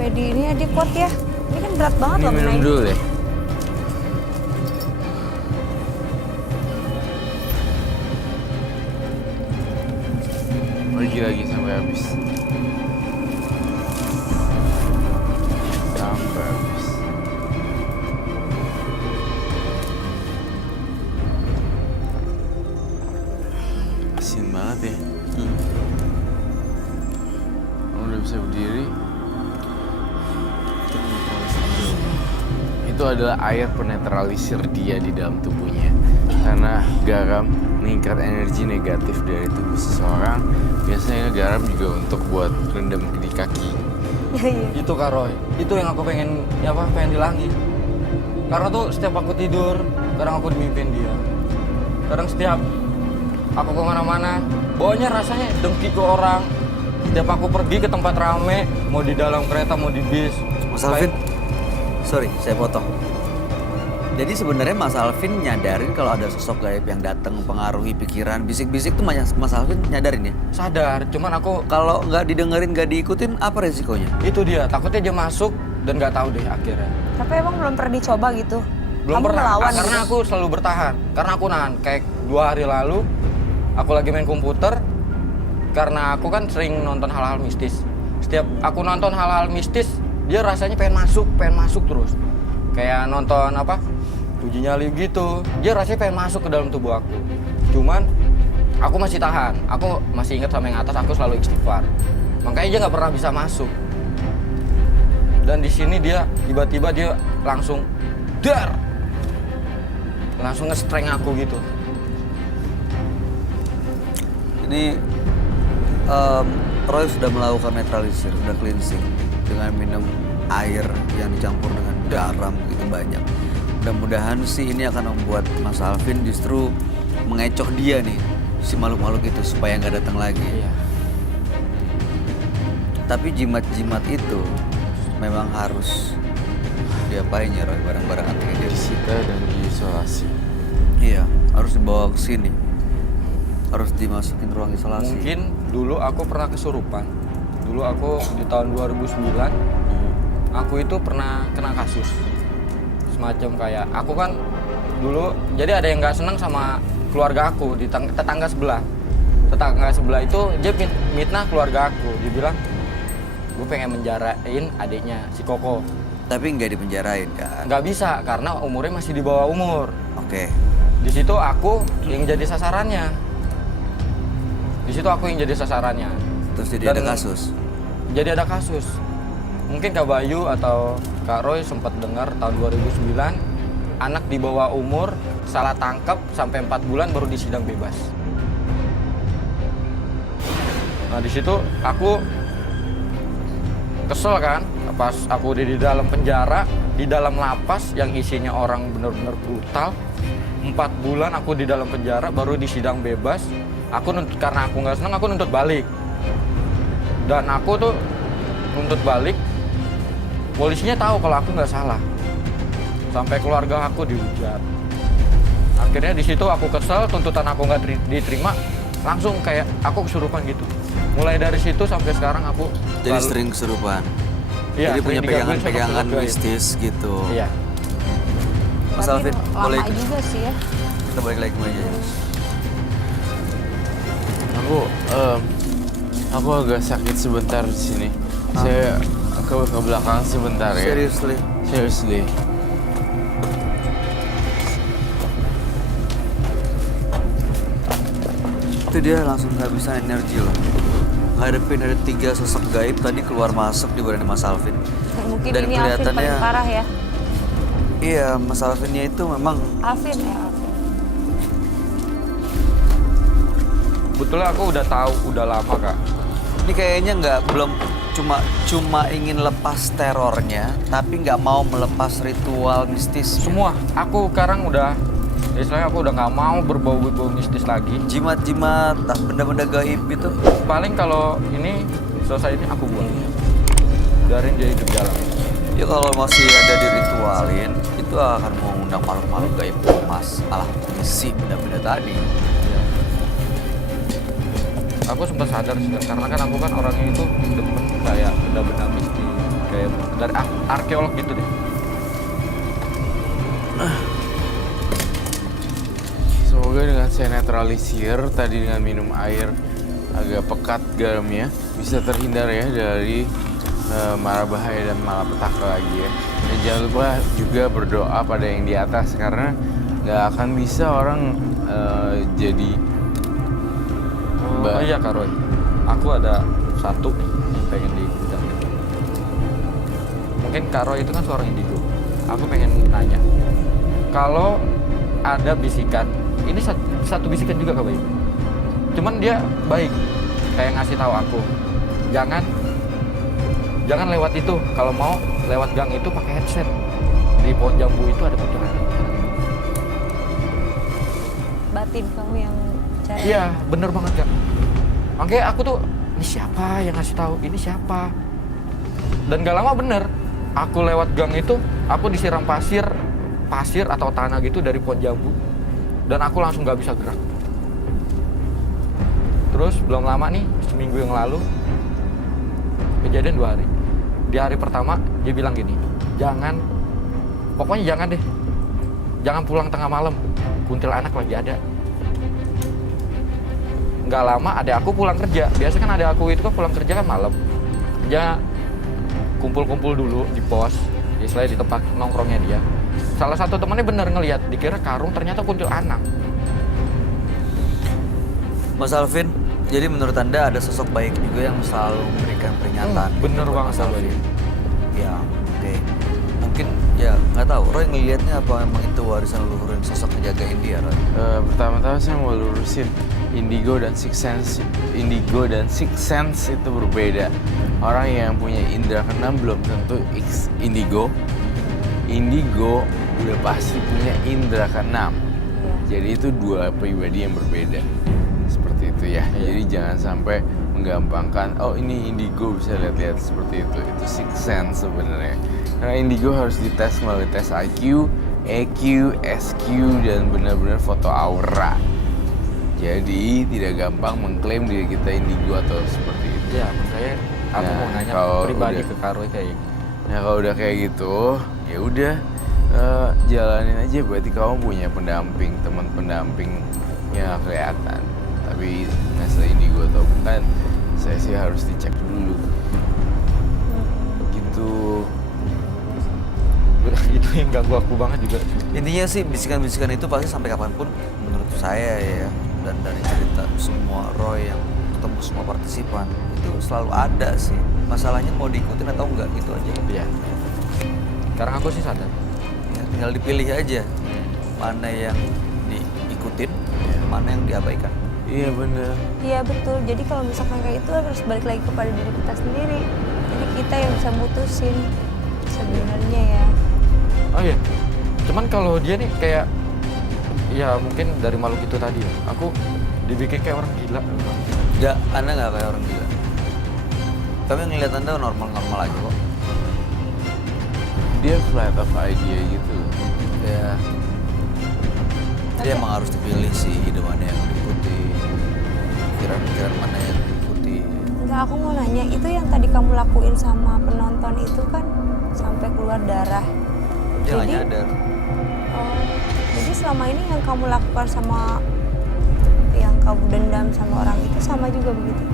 sampai di ini ya, dia kuat ya. Ini kan berat banget Ini loh minum menaik. dulu deh. Lagi sampai habis. Sampai habis. Asin banget ya. Kamu udah bisa berdiri. Itu adalah air penetralisir dia di dalam tubuhnya. Karena garam meningkat energi negatif dari tubuh seseorang. Biasanya garam juga untuk buat rendam di kaki. Iya. Itu Kak Roy, itu yang aku pengen hilangin. Karena tuh setiap aku tidur, kadang aku dimimpin dia. Kadang setiap aku kemana-mana, bawanya rasanya dengki ke orang. Setiap aku pergi ke tempat rame, mau di dalam kereta, mau di bis. Mas Alvin, sorry, saya potong. Jadi sebenarnya Mas Alvin nyadarin kalau ada sosok gaib yang datang mempengaruhi pikiran, bisik-bisik tuh Mas Alvin nyadarin ya? Sadar, cuman aku Kalau nggak didengerin, nggak diikutin, apa resikonya? itu dia, takutnya dia masuk dan nggak tahu deh akhirnya. Tapi emang belum pernah dicoba gitu? Belum Kamu pernah, melawan karena gitu? aku selalu bertahan. Karena aku nahan, kayak 2 hari lalu aku lagi main komputer. Karena aku kan sering nonton hal-hal mistis. Setiap aku nonton hal-hal mistis, dia rasanya pengen masuk terus. Kayak nonton uji nyali gitu, dia rasanya pengen masuk ke dalam tubuh aku. Cuman aku masih tahan, aku masih ingat sama yang atas, aku selalu istighfar. Makanya dia nggak pernah bisa masuk. Dan di sini dia tiba-tiba dia langsung langsung nge-strength aku gitu. Ini Roy sudah melakukan netralisir, sudah cleansing dengan minum air yang dicampur dengan garam begitu banyak. Mudah-mudahan sih ini akan membuat Mas Alvin justru mengecok dia nih, si makhluk-makhluk itu supaya nggak datang lagi. Iya. Tapi jimat-jimat itu memang harus diapain ya Roy, barang-barang antiknya dia. Disita dan diisolasi. Iya, harus dibawa ke sini. Harus dimasukin ruang isolasi. Mungkin dulu aku pernah kesurupan. Dulu aku di tahun 2009, aku itu pernah kena kasus. Semacam kayak, aku kan dulu, jadi ada yang nggak senang sama keluarga aku di tetangga sebelah. Tetangga sebelah itu dia mitnah keluarga aku. Dia bilang, gue pengen menjarain adiknya si Koko. Tapi nggak dipenjarain kan? Nggak bisa karena umurnya masih di bawah umur. Oke. Di situ aku yang jadi sasarannya. Di situ aku yang jadi sasarannya. Terus jadi Dan ada kasus. Jadi ada kasus. Mungkin Kak Bayu atau Kak Roy sempat dengar tahun 2009 anak di bawah umur salah tangkap sampai 4 bulan baru disidang bebas. Nah di situ aku kesel kan, pas aku di dalam penjara, di dalam lapas yang isinya orang bener-bener brutal. 4 bulan aku di dalam penjara baru disidang bebas. Aku karena aku nggak senang, aku nuntut balik. Dan aku tuh nuntut balik, polisinya tahu kalau aku nggak salah. Sampai keluarga aku dihujat. Akhirnya di situ aku kesel, tuntutan aku nggak diterima, langsung kayak aku kesurupan gitu. Mulai dari situ sampai sekarang aku Jadi sering kesurupan. Iya, Jadi punya sering digangguin sama pegangan-pegangan keluarga. mistis gitu. Iya. Mas Tapi Alvin, lama boleh juga sih ya. kita balik lagi ke meja. Aku agak sakit sebentar di sini. Saya ke belakang sebentar ya. Seriously. Seriously. Itu dia langsung kehabisan energi loh. Ngadepin ada 3 sosok gaib tadi keluar masuk di badan Mas Alvin. Mungkin Dan ini Alvin paling kelihatannya- parah ya. Iya, Mas Alvinnya itu memang Alvin ya, Alvin. Sebetulnya aku udah tahu udah lama Kak. ini kayaknya cuma ingin lepas terornya, tapi nggak mau melepas ritual mistis. Semua. Aku sekarang udah, istilahnya aku udah nggak mau berbau-bau mistis lagi. Jimat-jimat, benda-benda gaib itu. Paling kalau ini selesai ini aku buang. Biarin dia hidup jalan. Ya kalau masih ada diritualin, itu akan mengundang makhluk-makhluk gaib emas, alah isi benda-benda tadi. Aku sempat sadar sih, karena kan aku kan orangnya itu demen kayak benda-benda mistis, kayak dari arkeolog gitu deh. Semoga dengan saya netralisir tadi dengan minum air agak pekat garamnya bisa terhindar ya dari mara bahaya dan malapetaka lagi ya. Dan jangan lupa juga berdoa pada yang di atas karena nggak akan bisa orang jadi Oh iya Kak Roy, aku ada satu yang pengen dibilang. Mungkin Kak Roy itu kan seorang indigo. Aku pengen nanya, kalau ada bisikan, ini satu bisikan juga Kak Bayu. Cuman dia baik, kayak ngasih tahu aku, jangan lewat itu. Kalau mau lewat gang itu pakai headset. Di pohon jambu itu ada kuntilanak. Batin kamu yang cari. Iya, bener banget Kak. Makanya aku tuh, ini siapa yang ngasih tahu? Ini siapa? Dan gak lama bener, aku lewat gang itu, aku disiram pasir atau tanah gitu dari pohon jambu. Dan aku langsung gak bisa gerak. Terus belum lama nih, seminggu yang lalu, kejadian 2 hari. Di hari pertama, dia bilang gini, pokoknya jangan deh. Jangan pulang tengah malam, kuntilanak lagi ada. Nggak lama adek aku pulang kerja. Biasa kan adek aku itu kan pulang kerja kan malam. Dia kumpul-kumpul dulu di pos, istilahnya di tempat nongkrongnya dia. Salah satu temannya bener ngelihat, dikira karung ternyata kuntilanak. Mas Alvin, jadi menurut Anda ada sosok baik juga yang selalu memberikan peringatan? Bener buat banget Mas Kak Alvin. Bayu. Ya, oke. Mungkin ya nggak tahu. Roy ngelihatnya apa emang itu warisan leluhur yang sosok ngejagain dia, Roy? Pertama-tama saya mau lurusin indigo dan six sense. Indigo dan six sense itu berbeda. Orang yang punya indera keenam belum tentu indigo. Indigo udah pasti punya indera keenam. Jadi itu dua pribadi yang berbeda. Seperti itu ya. Jadi jangan sampai menggampangkan, oh ini indigo bisa lihat-lihat seperti itu. Itu six sense sebenarnya. Karena indigo harus dites melalui tes IQ, EQ, SQ, dan benar-benar foto aura. Jadi tidak gampang mengklaim diri kita indigo atau seperti itu. Ya, makanya aku Nah, mau nanya kalau pribadi udah- ke Kak Roy kayak gini. Nah kalau udah kayak gitu, ya udah jalanin aja. Berarti kamu punya pendamping, teman pendamping yang nggak kelihatan. Tapi nggak indigo atau bukan, saya sih harus dicek dulu. Gitu. Itu yang ganggu aku banget juga. Intinya sih bisikan-bisikan itu pasti sampai kapanpun menurut saya ya, dan dari cerita semua Roy yang ketemu semua partisipan itu selalu ada sih. Masalahnya mau diikutin atau enggak gitu aja. Iya. Sekarang aku sih sadar. Ya, tinggal dipilih aja mana yang diikutin, mana yang diabaikan. Iya bener. Iya betul. Jadi kalau misalkan kayak itu harus balik lagi kepada diri kita sendiri. Jadi kita yang bisa mutusin sebenarnya ya. Oh iya. Cuman kalau dia nih kayak, ya mungkin dari makhluk itu tadi, aku dibikin kayak orang gila. Enggak, Anda nggak kayak orang gila. Kami ngeliat Anda normal-normal aja kok. Dia flight of idea gitu. Ya, dia emang harus dipilih sih ide mana yang diikuti, pikiran-pikiran mana yang diikuti. Enggak, aku mau nanya, itu yang tadi kamu lakuin sama penonton itu kan sampai keluar darah. Dia nggak Jadi- nyadar. Oh, jadi selama ini yang kamu lakukan sama yang kamu dendam sama orang itu sama juga begitu?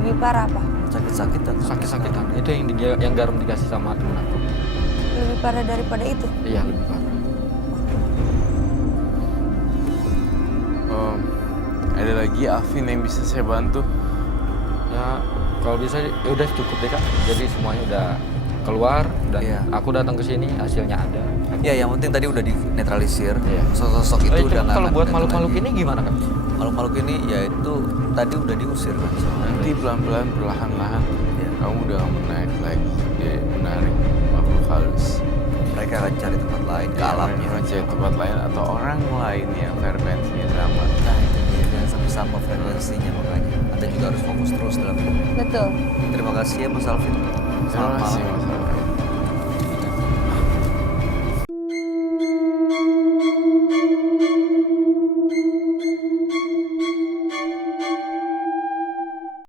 Lebih parah apa? Sakit-sakitan. Sakit-sakitan. Itu yang garam dikasih sama temen aku. Lebih parah daripada itu? Iya, lebih parah. Ada lagi Alvin yang bisa saya bantu? Ya, kalau bisa ya udah cukup deh Kak. Jadi semuanya udah keluar dan Iya. aku datang ke sini hasilnya ada. Ya, yang penting tadi udah dinetralisir. Iya. Sosok itu udah cuma nggak kalau akan buat datang makhluk-makhluk lagi. ini gimana Kak? Makhluk-makhluk ini ya itu tadi udah diusir kan. Nanti pelan-pelan, perlahan-lahan, Iya. kamu udah nggak menarik lagi. Dia menarik makhluk halus. Mereka akan cari tempat lain ke alamnya. Mereka cari tempat lain atau orang lain yang frekuensinya sama. Nah, itu dia. Jangan sampai sama frekuensinya makanya. Anda juga harus fokus terus dalam hidup. Betul. Terima kasih ya Mas Alvin. Terima Selamat kasih malam. Mas Alvin.